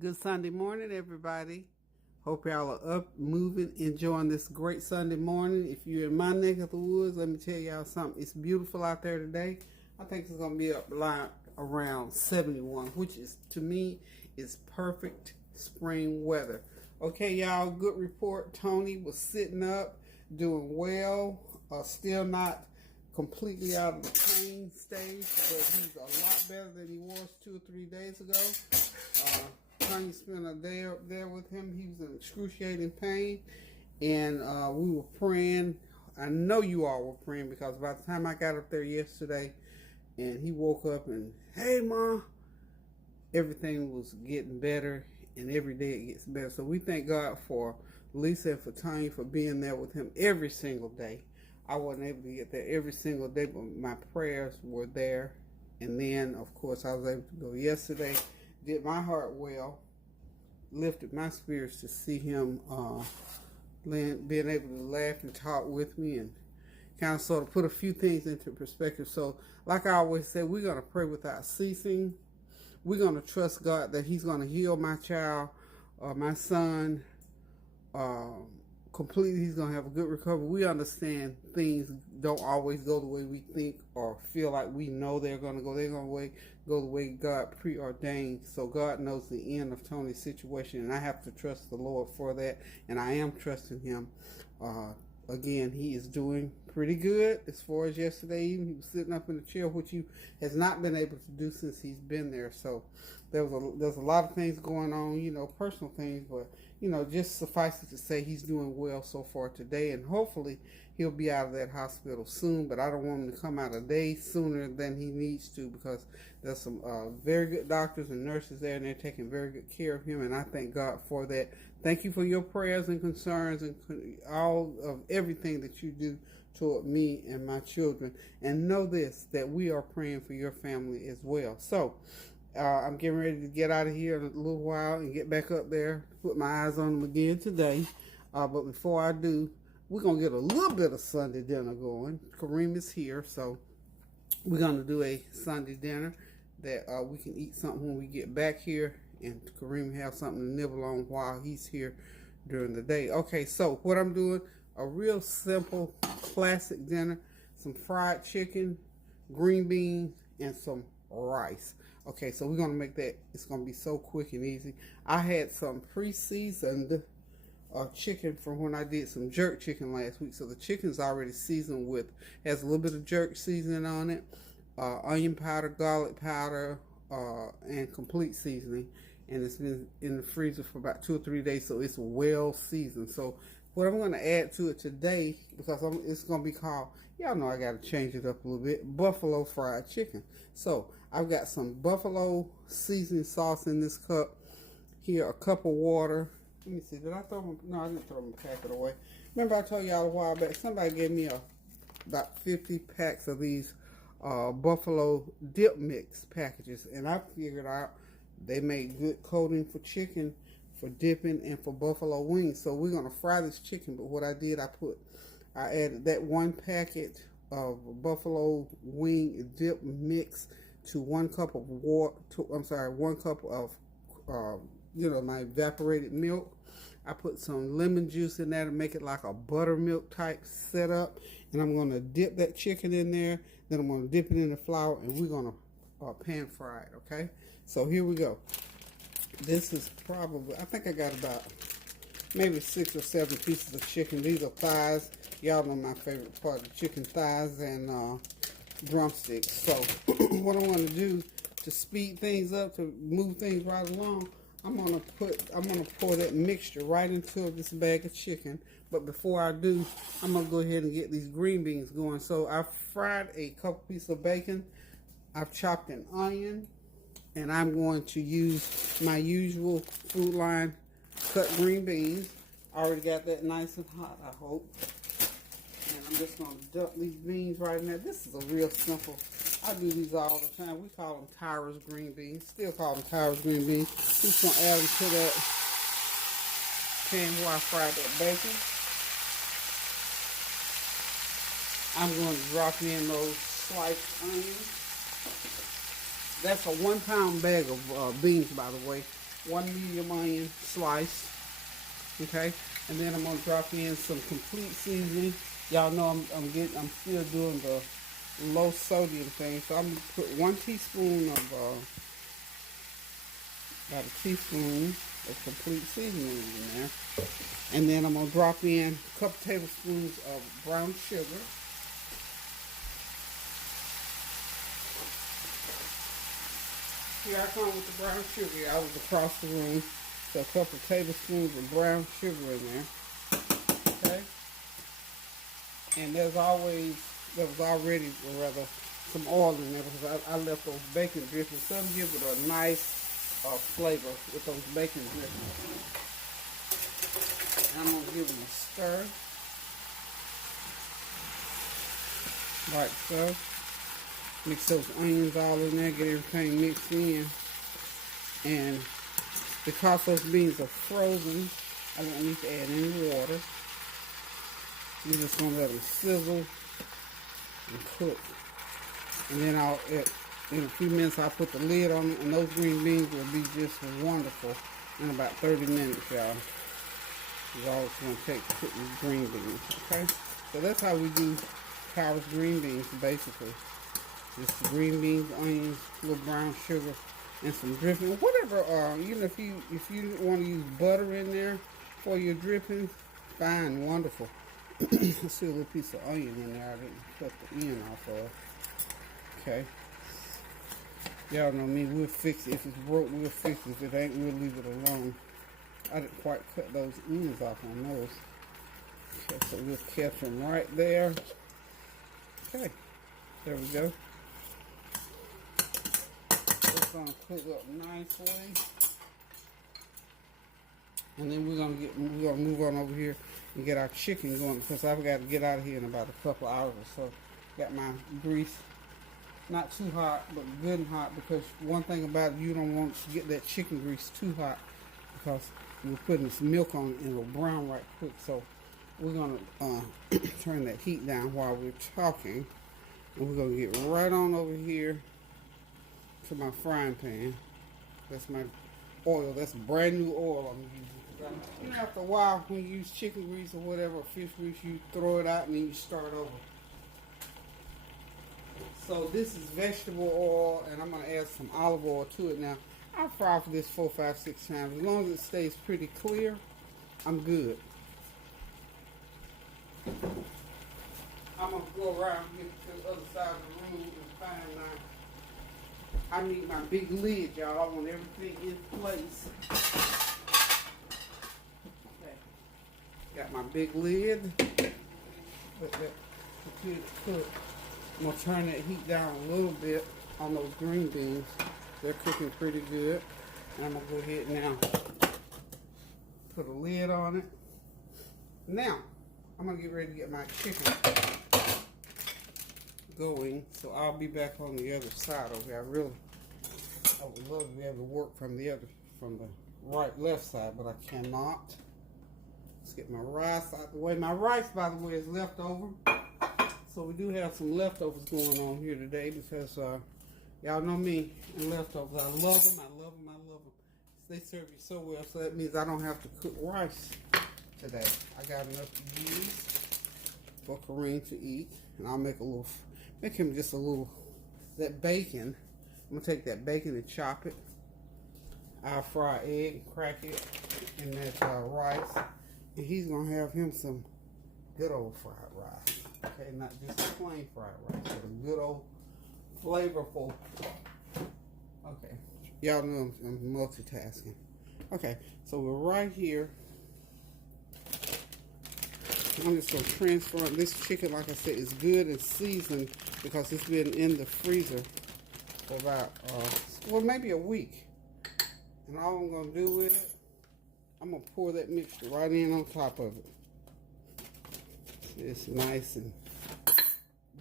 Good Sunday morning, everybody. Hope y'all are up, moving, enjoying this great Sunday morning. If you're in my neck of the woods, let me tell y'all something. It's beautiful out there today. I think it's going to be up around 71, which is, to me, is perfect spring weather. Okay, y'all, good report. Tony was sitting up, doing well, still not completely out of the pain stage, but he's a lot better than he was 2 or 3 days ago. Tony spent a day up there with him. He was in excruciating pain, and we were praying. I know you all were praying, because by the time I got up there yesterday and he woke up and, hey, Ma, everything was getting better, and every day it gets better. So we thank God for Lisa and for Tony for being there with him every single day. I wasn't able to get there every single day, but my prayers were there. And then, of course, I was able to go yesterday. Did my heart well, lifted my spirits to see him being able to laugh and talk with me, and kind of sort of put a few things into perspective. So, like I always say, we're going to pray without ceasing. We're going to trust God that he's going to heal my child, my son, completely. He's going to have a good recovery. We understand things don't always go the way we think or feel like we know they're going to go. They're going to go the way God preordained. So God knows the end of Tony's situation, and I have to trust the Lord for that, and I am trusting him. Again, he is doing pretty good. As far as yesterday evening, he was sitting up in the chair, which he has not been able to do since he's been there. So there's a lot of things going on, personal things, but just suffice it to say he's doing well so far today, and hopefully he'll be out of that hospital soon. But I don't want him to come out a day sooner than he needs to, because there's some very good doctors and nurses there, and they're taking very good care of him, and I thank God for that. Thank you for your prayers and concerns and all of everything that you do toward me and my children. And know this, that we are praying for your family as well. So I'm getting ready to get out of here in a little while and get back up there, put my eyes on them again today. But before I do, we're going to get a little bit of Sunday dinner going. Kareem is here, so we're going to do a Sunday dinner that we can eat something when we get back here, and Kareem have something to nibble on while he's here during the day. Okay, so what I'm doing, a real simple, classic dinner, some fried chicken, green beans, and some rice. Okay, so we're going to make that. It's going to be so quick and easy. I had some pre-seasoned chicken from when I did some jerk chicken last week. So the chicken's already seasoned with, has a little bit of jerk seasoning on it, onion powder, garlic powder, and complete seasoning. And it's been in the freezer for about 2 or 3 days, so it's well seasoned. So what I'm going to add to it today, because it's going to be called, y'all know I got to change it up a little bit, buffalo fried chicken. So I've got some buffalo seasoning sauce in this cup. Here, a cup of water. Let me see, did I throw them? No, I didn't throw them, pack it away. Remember I told y'all a while back, somebody gave me about 50 packs of these buffalo dip mix packages, and I figured out they made good coating for chicken, for dipping, and for buffalo wings. So we're gonna fry this chicken. But what I did, I added that 1 packet of buffalo wing dip mix to 1 cup of water. 1 cup of my evaporated milk. I put some lemon juice in there to make it like a buttermilk type setup, and I'm gonna dip that chicken in there. Then I'm gonna dip it in the flour, and we're gonna pan fry it. Okay. So here we go. This is probably, I think I got about maybe 6 or 7 pieces of chicken. These are thighs. Y'all know my favorite part of chicken, thighs and drumsticks. So what I want to do to speed things up, to move things right along, I'm gonna pour that mixture right into this bag of chicken. But before I do, I'm gonna go ahead and get these green beans going. So I fried a couple pieces of bacon. I've chopped an onion, and I'm going to use my usual Food Line cut green beans. I already got that nice and hot, I hope. And I'm just going to dump these beans right in there. This is a real simple, I do these all the time. We call them Tyra's green beans. Still call them Tyra's green beans. Just going to add them to that pan where I fried that bacon. I'm going to drop in those sliced onions. That's a 1 pound bag of beans, by the way. 1 medium onion sliced. Okay, and then I'm gonna drop in some complete seasoning. Y'all know I'm still doing the low sodium thing, so I'm gonna put 1 teaspoon of about a teaspoon of complete seasoning in there, and then I'm gonna drop in a couple tablespoons of brown sugar. Here I come with the brown sugar. I was across the room. So a couple tablespoons of brown sugar in there. Okay? And there was already, some oil in there because I left those bacon drippings. Some give it a nice flavor with those bacon drippings. And I'm going to give them a stir. Like so. Mix those onions all in there, get everything mixed in. And because those beans are frozen, I don't need to add any water. You're just going to let them sizzle and cook. And then in a few minutes, I'll put the lid on it, and those green beans will be just wonderful in about 30 minutes, y'all. It's all it's going to take to cook these green beans, okay? So that's how we do Kyra's green beans, basically. Just the green beans, onions, a little brown sugar, and some dripping. Whatever, even if you want to use butter in there for your drippings, fine, wonderful. I see a little piece of onion in there. I didn't cut the end off of. Okay. Y'all know me, we'll fix it. If it's broke, we'll fix it. If it ain't, we'll leave it alone. I didn't quite cut those ends off on those. Okay, so we'll catch them right there. Okay, there we go. It's gonna cook up nicely, and then we're gonna move on over here and get our chicken going because I've got to get out of here in about a couple hours or so. Got my grease not too hot, but good and hot, because one thing about it, you don't want to get that chicken grease too hot because you're putting some milk on it and it'll brown right quick. So we're gonna turn that heat down while we're talking, and we're gonna get right on over here to my frying pan. That's my oil. That's brand new oil I'm using. You know, after a while, when you use chicken grease or whatever, or fish grease, you throw it out and then you start over. So this is vegetable oil, and I'm going to add some olive oil to it now. I'll fry for this 4, 5, 6 times. As long as it stays pretty clear, I'm good. I'm going to go around and get to the other side of the room and find I need my big lid, y'all. I want everything in place. Okay. Got my big lid. Let that continue to cook. I'm going to turn that heat down a little bit on those green beans. They're cooking pretty good. And I'm going to go ahead now, put a lid on it. Now, I'm going to get ready to get my chicken going, so I'll be back on the other side over here. I would love to be able to work from the left side, but I cannot. Let's get my rice out the way. My rice, by the way, is left over, so we do have some leftovers going on here today because y'all know me and leftovers. I love them. I love them. I love them. They serve you so well, so that means I don't have to cook rice today. I got enough to use for Kareem to eat, and I'll make him just a little, that bacon. I'm going to take that bacon and chop it. I'll fry an egg and crack it in that rice. And he's going to have him some good old fried rice. Okay, not just a plain fried rice, but a good old flavorful. Okay, y'all know I'm multitasking. Okay, so we're right here. I'm just going to transfer this chicken, like I said, is good and seasoned because it's been in the freezer for about, well, maybe a week. And all I'm going to do with it, I'm going to pour that mixture right in on top of it. It's nice and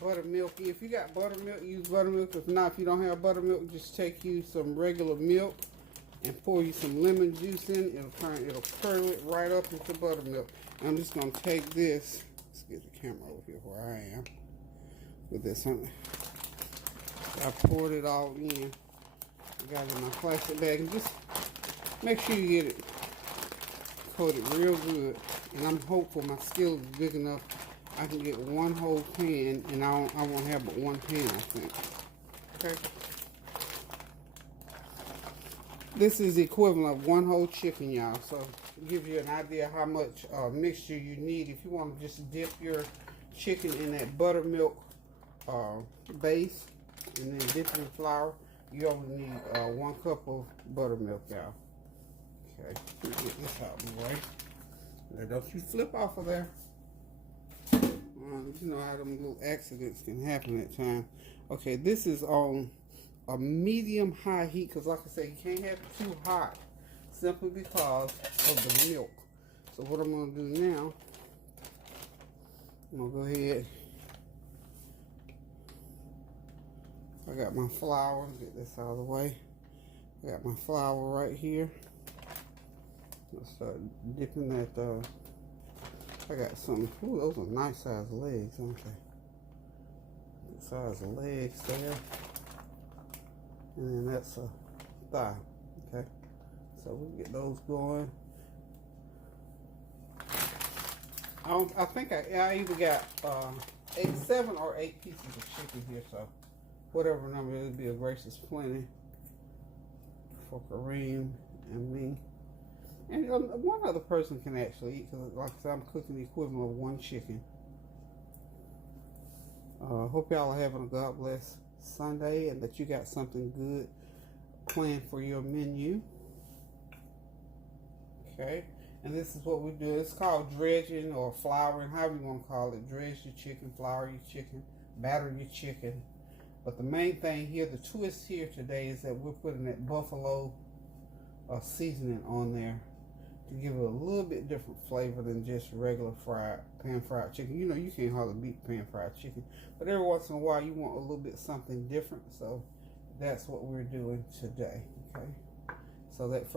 buttermilky. If you got buttermilk, use buttermilk. If not, if you don't have buttermilk, just take you some regular milk and pour you some lemon juice in. It'll curdle it right up into buttermilk. I'm just going to take this. Let's get the camera over here where I am. With this on. I poured it all in. I got it in my plastic bag. And just Make sure you get it coated real good. And I'm hopeful my skillet is big enough I can get one whole pan, and I won't have but one pan, I think. Okay. This is the equivalent of one whole chicken, y'all. So it gives you an idea how much mixture you need. If you want to just dip your chicken in that buttermilk base and then dip it in flour, you only need 1 cup of buttermilk, y'all. Okay, let me get this out of the way. Now, don't you flip off of there. You know how them little accidents can happen at times. Okay, this is on a medium-high heat, because like I said, you can't have it too hot simply because of the milk. So what I'm going to do now, I'm going to go ahead. I got my flour. Get this out of the way. I got my flour right here. Let's start dipping that. I got some. Ooh, those are nice sized legs, aren't they? Good size of legs there. And then that's a thigh. Okay. So we'll get those going. I think I either got 7 or 8 pieces of chicken here, so whatever number, it'll be a gracious plenty for Kareem and me. And one other person can actually eat, because like I said, I'm cooking the equivalent of 1 chicken. Hope y'all are having a God bless Sunday, and that you got something good planned for your menu. Okay, and this is what we do. It's called dredging or flouring, however you want to call it. Dredge your chicken, flour your chicken, batter your chicken. But the main thing here, the twist here today, is that we're putting that buffalo seasoning on there to give it a little bit different flavor than just regular pan-fried chicken. You know, you can't hardly beat pan-fried chicken, but every once in a while you want a little bit something different, so that's what we're doing today. Okay, so that's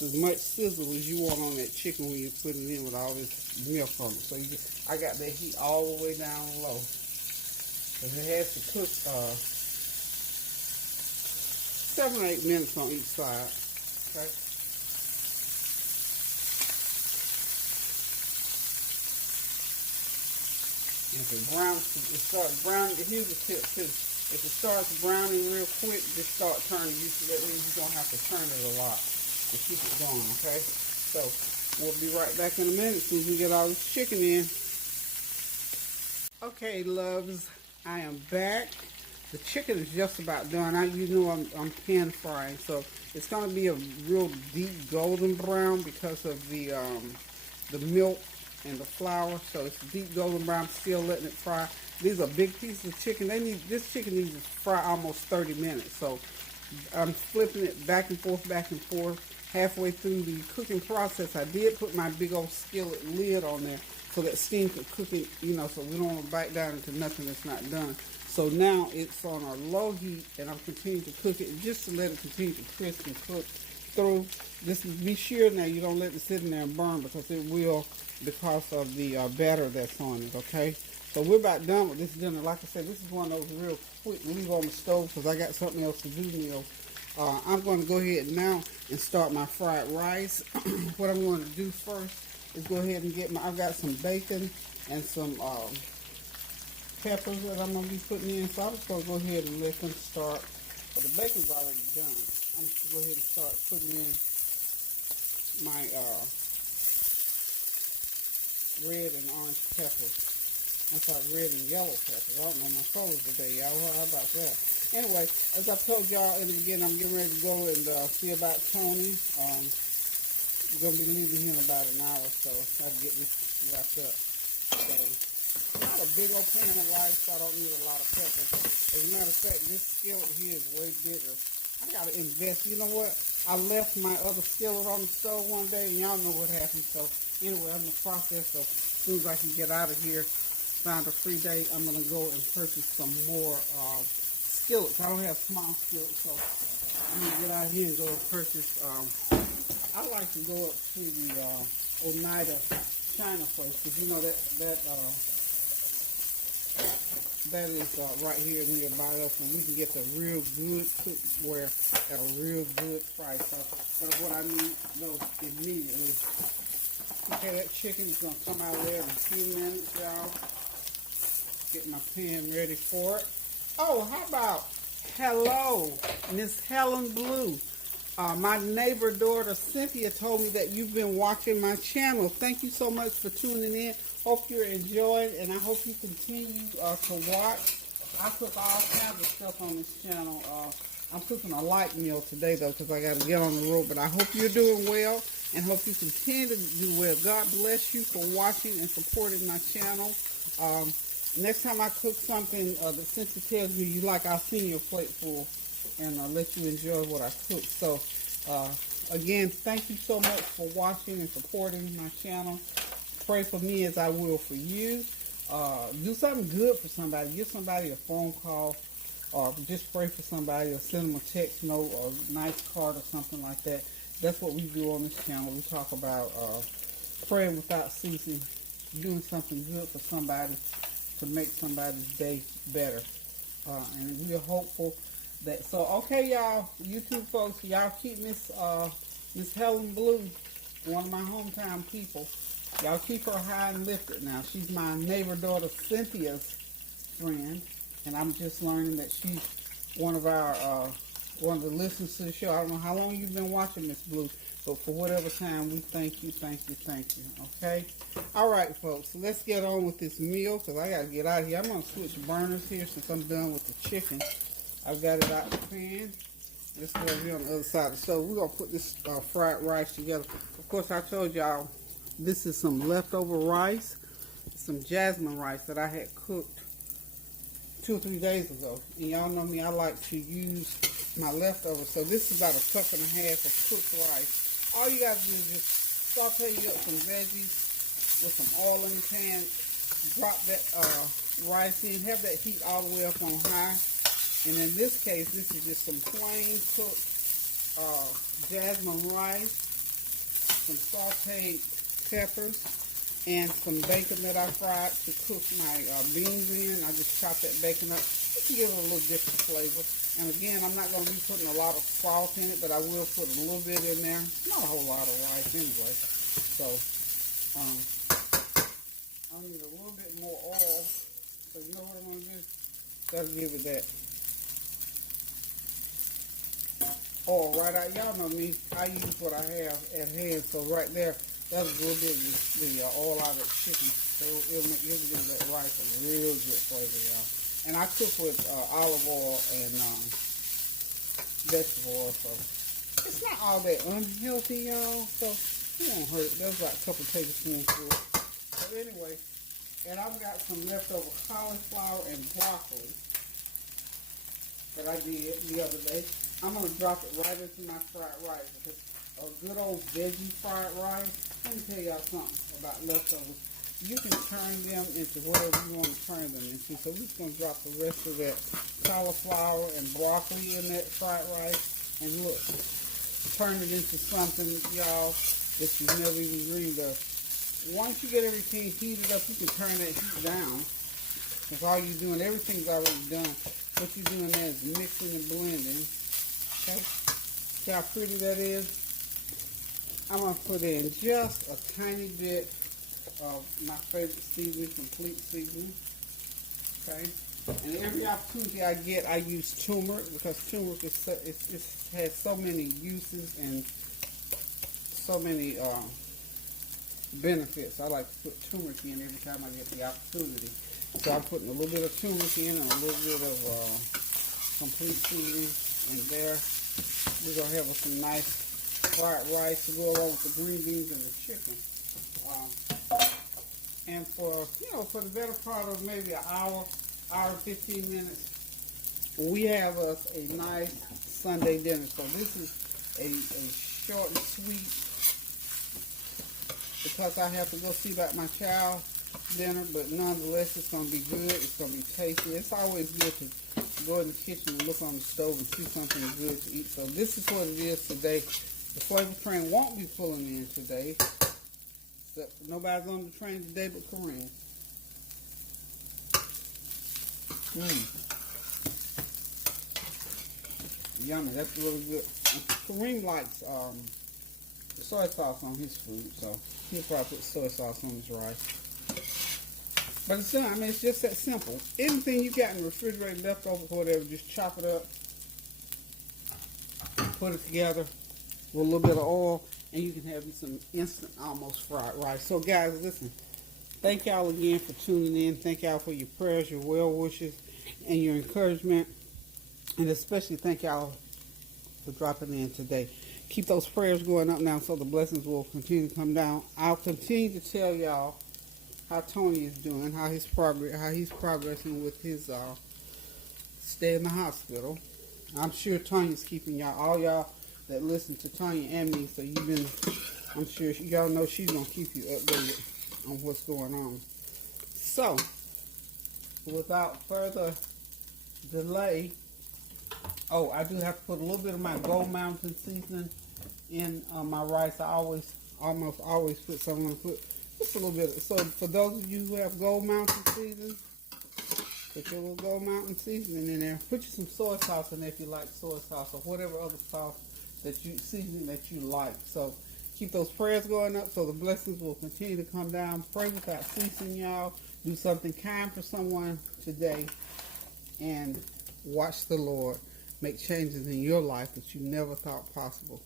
as much sizzle as you want on that chicken when you put it in with all this milk on it. So I got that heat all the way down low, because it has to cook 7 or 8 minutes on each side. Okay. If it browns, it starts browning. Here's the tip too. If it starts browning real quick, just start turning. That means you don't have to turn it a lot to keep it going. Okay. So we'll be right back in a minute as soon as we get all this chicken in. Okay, loves, I am back. The chicken is just about done. You know I'm pan frying, so it's gonna be a real deep golden brown because of the milk and the flour. So it's deep golden brown. I'm still letting it fry. These are big pieces of chicken. This chicken needs to fry almost 30 minutes. So I'm flipping it back and forth, back and forth. Halfway through the cooking process, I did put my big old skillet lid on there so that steam could cook it. You know, so we don't want to bite down into nothing that's not done. So now it's on a low heat, and I'm continuing to cook it just to let it continue to crisp and cook through. Be sure now you don't let it sit in there and burn, because it will, because of the batter that's on it. Okay, so we're about done with this dinner. Like I said, this is one of those real quick leave on the stove because I got something else to do meals. I'm going to go ahead now and start my fried rice. What I'm going to do first is go ahead and I've got some bacon and some peppers that I'm going to be putting in. So I'm just going to go ahead and let them start. But the bacon's already done. I'm just going to go ahead and start putting in my red and orange peppers. I'm sorry, red and yellow peppers. I don't know my colors today, y'all. How about that? Anyway, as I told y'all in the beginning, I'm getting ready to go and see about Tony. We're going to be leaving here in about an hour, so I can get this wrapped up. So, not a big old pan of rice, so I don't need a lot of peppers. As a matter of fact, this skillet here is way bigger. I got to invest. You know what? I left my other skillet on the stove one day, and y'all know what happened. So, anyway, I'm in the process of, as soon as I can get out of here, find a free day, I'm going to go and purchase some more skillets. I don't have small skillets, so I'm going to get out here and go and purchase. I like to go up to the Oneida China place, because you know that that is right here nearby us, and we can get the real good cookware at a real good price. So that's what I need those immediately. Okay, that chicken is going to come out of there in a few minutes, y'all. Get my pan ready for it. Oh, how about hello, Miss Helen Blue. My neighbor daughter Cynthia told me that you've been watching my channel. Thank you so much for tuning in. Hope you're enjoying, and I hope you continue to watch. I cook all kinds of stuff on this channel. I'm cooking a light meal today, though, because I got to get on the road. But I hope you're doing well, and hope you continue to do well. God bless you for watching and supporting my channel. Next time I cook something that Cynthia tells me you like, I'll send you a plate full and let you enjoy what I cook. So, again, thank you so much for watching and supporting my channel. Pray for me as I will for you. Do something good for somebody. Give somebody a phone call, or just pray for somebody, or send them a text note or a nice card or something like that. That's what we do on this channel. We talk about praying without ceasing, doing something good for somebody to make somebody's day better. And we're hopeful that, so okay, y'all, YouTube folks, y'all keep Miss Helen Blue, one of my hometown people. Y'all keep her high and lifted now. She's my neighbor daughter Cynthia's friend, and I'm just learning that she's one of our one of the listeners to the show. I don't know how long you've been watching Miss Blue, but for whatever time, we thank you. Okay? All right, folks, so let's get on with this meal, because I got to get out of here. I'm going to switch burners here since I'm done with the chicken. I've got it out the pan. Let's go over here on the other side of the stove. We're going to put this fried rice together. Of course, I told y'all this is some leftover rice, some jasmine rice that I had cooked 2 or 3 days ago. And y'all know me, I like to use my leftovers. So this is about 1.5 cups of cooked rice. All you got to do is just saute up some veggies with some oil in the pan. Drop that rice in. Have that heat all the way up on high. And in this case, this is just some plain cooked jasmine rice, some sauteed peppers, and some bacon that I fried to cook my beans in. I just chopped that bacon up just to give it a little different flavor. And again, I'm not going to be putting a lot of salt in it, but I will put a little bit in there. Not a whole lot of rice anyway. So, I'll need a little bit more oil. So you know what I'm going to do? Gotta give it that oil right out. Y'all know me. I use what I have at hand. So right there, that's a little bit of the oil out of the chicken. So it'll give that rice a real good flavor, y'all. And I cook with olive oil and vegetable oil, so it's not all that unhealthy, y'all. So it won't hurt. There's like a couple tablespoons to it. But anyway, and I've got some leftover cauliflower and broccoli that I did the other day. I'm going to drop it right into my fried rice, because a good old veggie fried rice, let me tell y'all something about leftovers. You can turn them into whatever you want to turn them into. So we're just going to drop the rest of that cauliflower and broccoli in that fried rice. And look, turn it into something, y'all, that you've never even dreamed of. Once you get everything heated up, you can turn that heat down. Because all you're doing, everything's already done. What you're doing there is mixing and blending. Okay? See how pretty that is? I'm going to put in just a tiny bit of my favorite seasoning, complete seasoning. Okay? And every opportunity I get, I use turmeric, because turmeric has so many uses and so many benefits. I like to put turmeric in every time I get the opportunity. So I'm putting a little bit of turmeric in and a little bit of complete seasoning in there. We're going to have some nice fried rice to go along with the green beans and the chicken. And for the better part of maybe an hour and 15 minutes, we have us a nice Sunday dinner. So this is a short and sweet, because I have to go see about my child dinner, but nonetheless, it's going to be good. It's going to be tasty. It's always good to go in the kitchen and look on the stove and see something good to eat. So this is what it is today. The flavor train won't be pulling in today. So nobody's on the train today but Corinne. Yummy. That's really good. Kareem likes soy sauce on his food, so he'll probably put soy sauce on his rice. But it's, I mean, it's just that simple. Anything you got in the refrigerator left over, whatever, just chop it up, put it together with a little bit of oil, and you can have you some instant, almost fried rice. So, guys, listen. Thank y'all again for tuning in. Thank y'all for your prayers, your well wishes, and your encouragement. And especially thank y'all for dropping in today. Keep those prayers going up now so the blessings will continue to come down. I'll continue to tell y'all how Tony is doing, how he's progressing with his stay in the hospital. I'm sure Tanya's keeping y'all, all y'all that listen to Tanya and me, so I'm sure y'all know she's going to keep you updated on what's going on. So, without further delay, I do have to put a little bit of my Gold Mountain seasoning in my rice. I almost always put some. I'm going to put just a little bit. So, for those of you who have Gold Mountain seasoning, put your little Gold Mountain seasoning in there. Put you some soy sauce in there if you like soy sauce, or whatever other sauce seasoning that you like. So, keep those prayers going up so the blessings will continue to come down. Pray without ceasing, y'all. Do something kind for someone today. And watch the Lord make changes in your life that you never thought possible.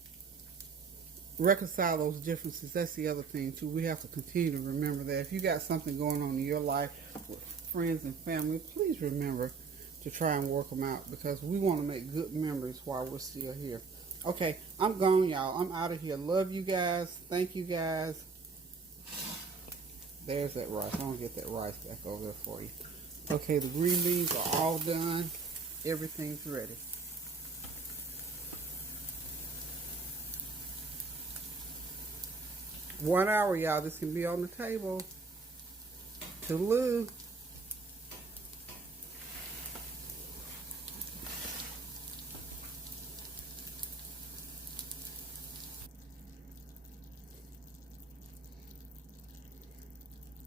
Reconcile those differences. That's the other thing, too. We have to continue to remember that. If you got something going on in your life with friends and family, please remember to try and work them out, because we want to make good memories while we're still here. Okay, I'm gone, y'all. I'm out of here. Love you guys. Thank you, guys. There's that rice. I'm going to get that rice back over there for you. Okay, the green beans are all done. Everything's ready. One hour, y'all. This can be on the table. Toodaloo.